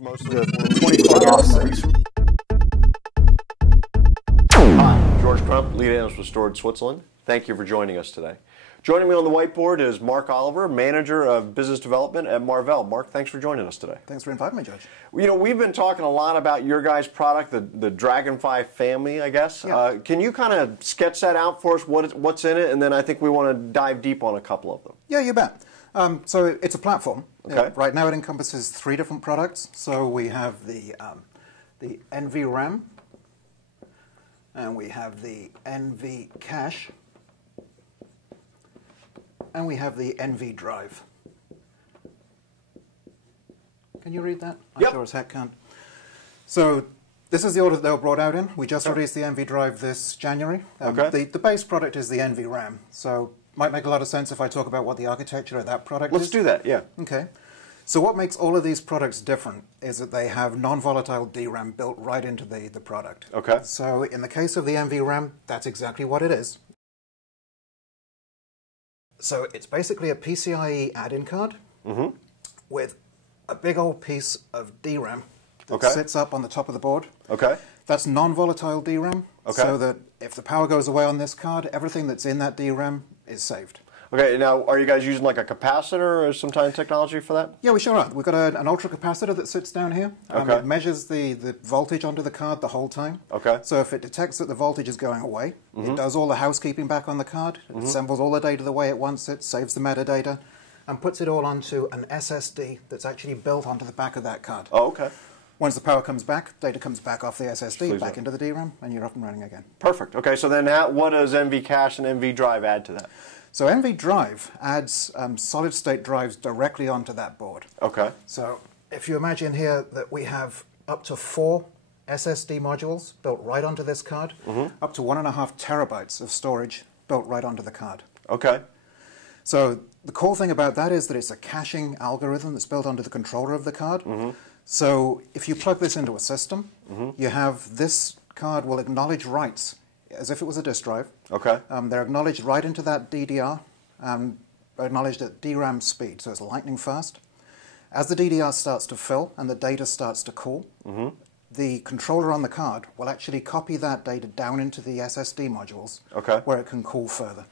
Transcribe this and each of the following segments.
Most of the 24 offsets. Hi, George Crump, lead analyst with Steward, Switzerland. Thank you for joining us today. Joining me on the whiteboard is Mark Oliver, Manager of Business Development at Marvell. Mark, thanks for joining us today. Thanks for inviting me, Judge. You know, we've been talking a lot about your guys' product, the DragonFly family, I guess. Yeah. Can you kind of sketch that out for us, what's in it, and then I think we want to dive deep on a couple of them. Yeah, you bet. So it's a platform. Okay. Right now it encompasses 3 different products. So we have the NVDRAM, and we have the NV cache, and we have the NV drive. Can you read that? Yep. I sure as heck can't. So this is the order that they were brought out in. We just released the NV drive this January. Okay. The base product is the NVRAM. So might make a lot of sense if I talk about what the architecture of that product is. Let's do that, yeah. Okay. So what makes all of these products different is that they have non-volatile DRAM built right into the product. Okay. So in the case of the NVRAM, that's exactly what it is. So it's basically a PCIe add-in card with a big old piece of DRAM that sits up on the top of the board. Okay. That's non-volatile DRAM, so that if the power goes away on this card, everything that's in that DRAM is saved. Okay, now are you guys using like a capacitor or some kind of technology for that? Yeah, we sure are. We've got an ultra capacitor that sits down here. Okay. It measures the voltage onto the card the whole time. Okay. So if it detects that the voltage is going away, it does all the housekeeping back on the card, it assembles all the data the way it wants it, saves the metadata, and puts it all onto an SSD that's actually built onto the back of that card. Oh, okay. Once the power comes back, data comes back off the SSD, back into the DRAM, and you're up and running again. Perfect. Okay, so then what does NV cache and NV drive add to that? So NV drive adds solid-state drives directly onto that board. Okay. So if you imagine here that we have up to 4 SSD modules built right onto this card, up to 1.5 terabytes of storage built right onto the card. Okay. So the cool thing about that is that it's a caching algorithm that's built onto the controller of the card. So if you plug this into a system, you have this card will acknowledge writes as if it was a disk drive. Okay. They're acknowledged right into that DDR, acknowledged at DRAM speed, so it's lightning fast. As the DDR starts to fill and the data starts to cool, the controller on the card will actually copy that data down into the SSD modules, where it can cool further.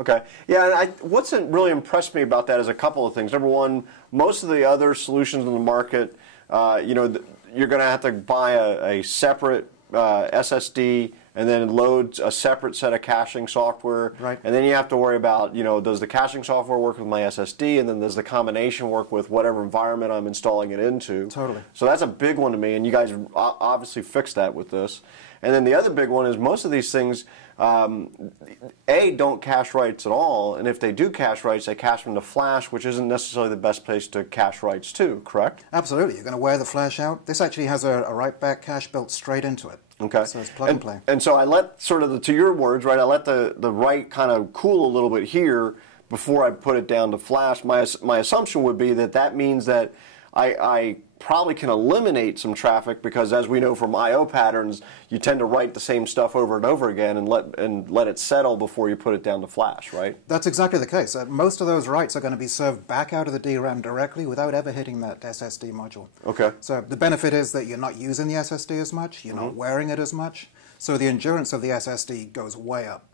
Okay. Yeah, and what's really impressed me about that is a couple of things. Number one, most of the other solutions in the market, you know, you're going to have to buy a separate SSD and then load a separate set of caching software. Right. And then you have to worry about, you know, does the caching software work with my SSD, and then does the combination work with whatever environment I'm installing it into. Totally. So that's a big one to me, and you guys obviously fixed that with this. And then the other big one is most of these things, don't cache writes at all, and if they do cache writes, they cache them to flash, which isn't necessarily the best place to cache writes to, correct? Absolutely. You're going to wear the flash out. This actually has a write-back cache built straight into it. Okay. So it's plug and play. And so I let sort of, to your words, right, I let the write kind of cool a little bit here before I put it down to flash. My assumption would be that that means that I probably can eliminate some traffic, because as we know from I/O patterns, you tend to write the same stuff over and over again and let it settle before you put it down to flash, right? That's exactly the case. Most of those writes are going to be served back out of the DRAM directly without ever hitting that SSD module. Okay. So the benefit is that you're not using the SSD as much, you're not wearing it as much, so the endurance of the SSD goes way up.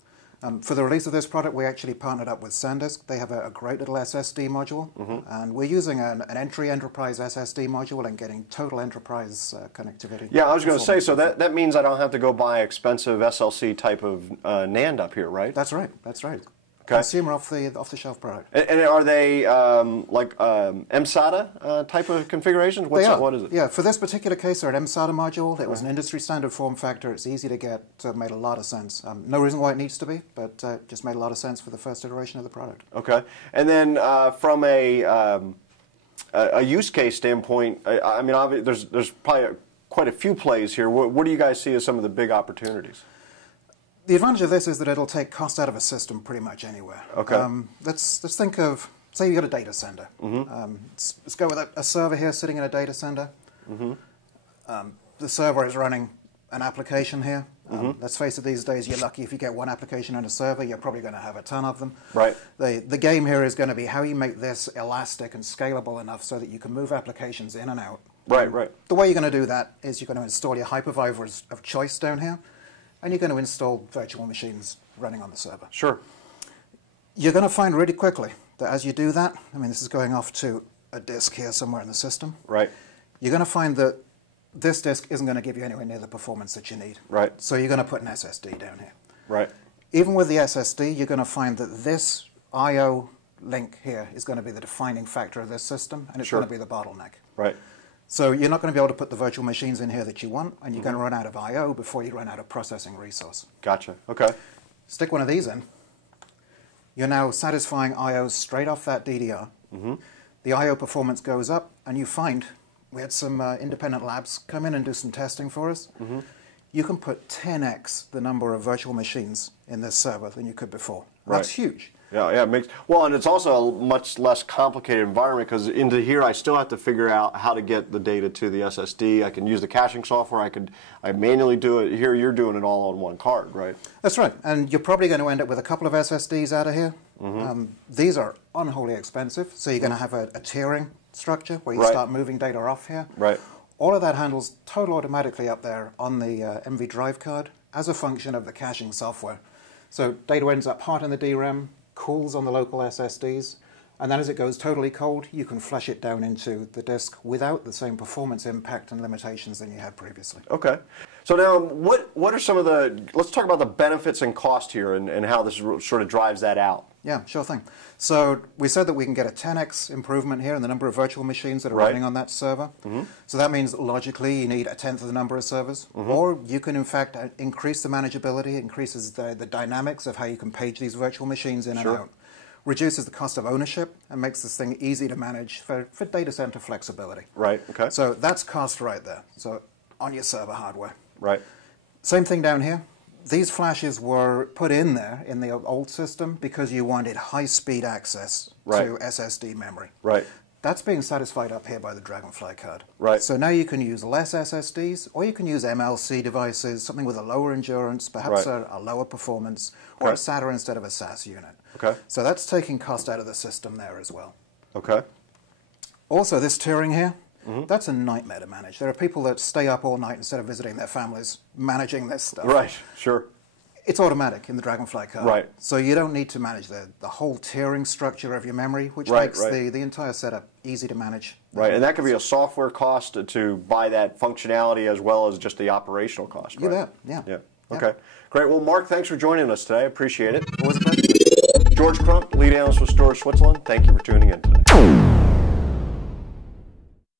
For the release of this product, we actually partnered up with SanDisk. They have a great little SSD module, and we're using an entry enterprise SSD module and getting total enterprise connectivity. Yeah, I was going to say, so that means I don't have to go buy expensive SLC type of NAND up here, right? That's right. That's right. Okay. Consumer off-the-shelf product. And are they like MSATA type of configurations? They are. What is it? Yeah, for this particular case, they're an MSATA module. It was an industry standard form factor. It's easy to get. It made a lot of sense. No reason why it needs to be, but just made a lot of sense for the first iteration of the product. Okay. And then from a use case standpoint, I mean, there's probably quite a few plays here. What do you guys see as some of the big opportunities? The advantage of this is that it'll take cost out of a system pretty much anywhere. Okay. Let's think of, say you got a data center. Let's go with a server here sitting in a data center. The server is running an application here. Let's face it, these days you're lucky if you get one application on a server. You're probably going to have a ton of them. Right. The game here is going to be how you make this elastic and scalable enough so that you can move applications in and out Right. The way you're going to do that is you're going to install your hypervisors of choice down here, and you're going to install virtual machines running on the server. Sure. You're going to find really quickly that as you do that, I mean, this is going off to a disk here somewhere in the system. Right. You're going to find that this disk isn't going to give you anywhere near the performance that you need. Right. So you're going to put an SSD down here. Right. Even with the SSD, you're going to find that this I/O link here is going to be the defining factor of this system, and it's Sure. going to be the bottleneck. Right. So you're not going to be able to put the virtual machines in here that you want, and you're going to run out of I/O before you run out of processing resource. Gotcha. Okay. Stick one of these in. You're now satisfying I/O straight off that DDR. The I/O performance goes up, and you find, we had some independent labs come in and do some testing for us. You can put 10x the number of virtual machines in this server than you could before. Right. That's huge. Yeah, it makes, well, and it's also a much less complicated environment because into here I still have to figure out how to get the data to the SSD. I can use the caching software. I manually do it. Here you're doing it all on one card, right? That's right, and you're probably going to end up with a couple of SSDs out of here. These are unholy expensive, so you're going to have a tiering structure where you Right. start moving data off here. Right. All of that handles totally automatically up there on the NV drive card as a function of the caching software. So data ends up hot in the DRAM, cools on the local SSDs, and then as it goes totally cold, you can flush it down into the disk without the same performance impact and limitations than you had previously. Okay. So now, what are some of the, let's talk about the benefits and cost here and how this sort of drives that out. Yeah, sure thing. So we said that we can get a 10x improvement here in the number of virtual machines that are Right. running on that server. So that means logically you need a tenth of the number of servers. Or you can in fact increase the manageability, increases the dynamics of how you can page these virtual machines in and out. Reduces the cost of ownership and makes this thing easy to manage for data center flexibility. Right, okay. So that's cost right there. So on your server hardware. Right. Same thing down here. These flashes were put in there in the old system because you wanted high-speed access Right. to SSD memory. Right. That's being satisfied up here by the DragonFly card. Right. So now you can use less SSDs, or you can use MLC devices, something with a lower endurance, perhaps Right. a lower performance, or Okay. a SATA instead of a SAS unit. Okay. So that's taking cost out of the system there as well. Okay. Also, this tiering here, that's a nightmare to manage. There are people that stay up all night instead of visiting their families, managing this stuff. Right, sure. It's automatic in the DragonFly card. Right. So you don't need to manage the whole tiering structure of your memory, which Right, makes right. the entire setup easy to manage. Right, and that could be a software cost to buy that functionality as well as just the operational cost, You right? bet, yeah. Yeah, Yeah. okay. Great, well, Mark, thanks for joining us today. I appreciate it. Always a pleasure. George Crump, lead analyst with Steward, Switzerland. Thank you for tuning in today.